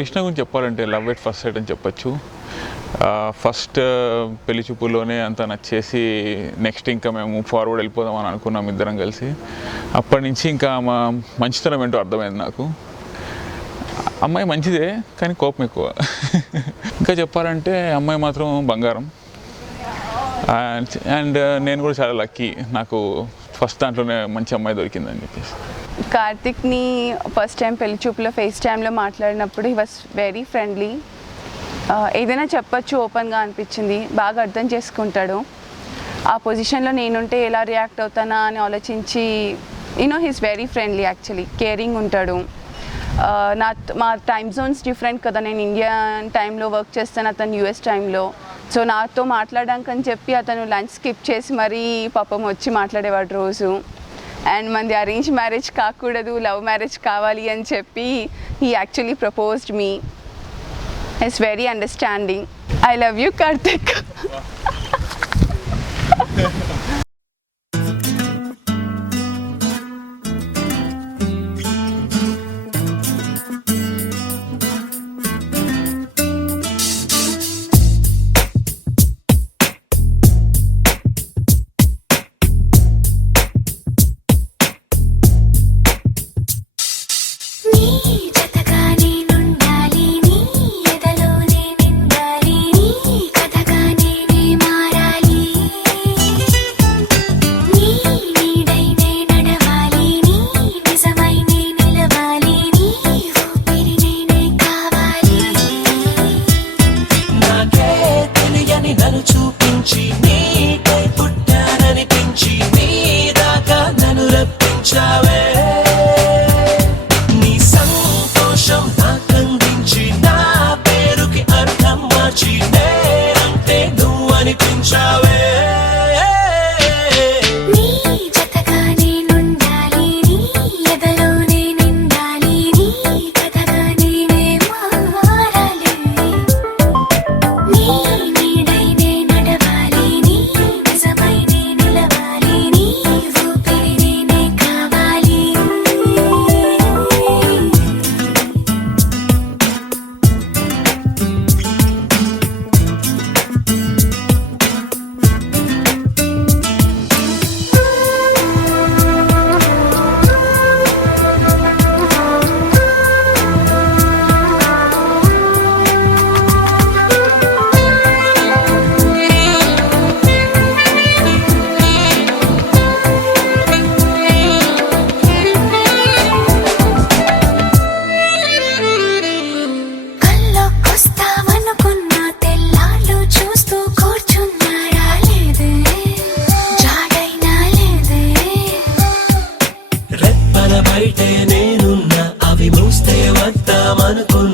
కృష్ణ గురించి చెప్పాలంటే love at first sight అని చెప్పచ్చు. ఫస్ట్ పెళ్లి చూపుల్లోనే అంత నచ్చేసి నెక్స్ట్ ఇంకా మేము ఫార్వర్డ్ వెళ్ళిపోదాం అని అనుకున్నాం ఇద్దరం కలిసి. అప్పటి నుంచి ఇంకా మా మంచితనం ఏంటో అర్థమైంది నాకు. అమ్మాయి మంచిదే కానీ కోపం ఎక్కువ. ఇంకా చెప్పాలంటే అమ్మాయి మాత్రం బంగారం. అండ్ నేను కూడా చాలా లక్కీ, నాకు ఫస్ట్ దాంట్లోనే మంచి అమ్మాయి దొరికిందని చెప్పేసి. కార్తిక్ని ఫస్ట్ టైం పెళ్లి చూపులో ఫేస్ టైంలో మాట్లాడినప్పుడు హీ వాస్ వెరీ ఫ్రెండ్లీ. ఏదైనా చెప్పచ్చు ఓపెన్గా అనిపించింది. బాగా అర్థం చేసుకుంటాడు. ఆ పొజిషన్లో నేనుంటే ఎలా రియాక్ట్ అవుతానా అని ఆలోచించి he's very friendly, actually caring ఉంటాడు. మా టైమ్ జోన్స్ డిఫరెంట్ కదా, నేను ఇండియన్ టైంలో వర్క్ చేస్తాను, అతను యూఎస్ టైంలో. సో నాతో మాట్లాడడానికి అని చెప్పి అతను లంచ్ స్కిప్ చేసి మరీ పాపం వచ్చి మాట్లాడేవాడు రోజు. అండ్ మనది అరేంజ్ మ్యారేజ్ కాకూడదు, లవ్ మ్యారేజ్ కావాలి అని చెప్పి he actually proposed me. It's very understanding. I love you Karthik. బయటే నేనున్నా అవి మూస్తే వద్దామనుకున్నా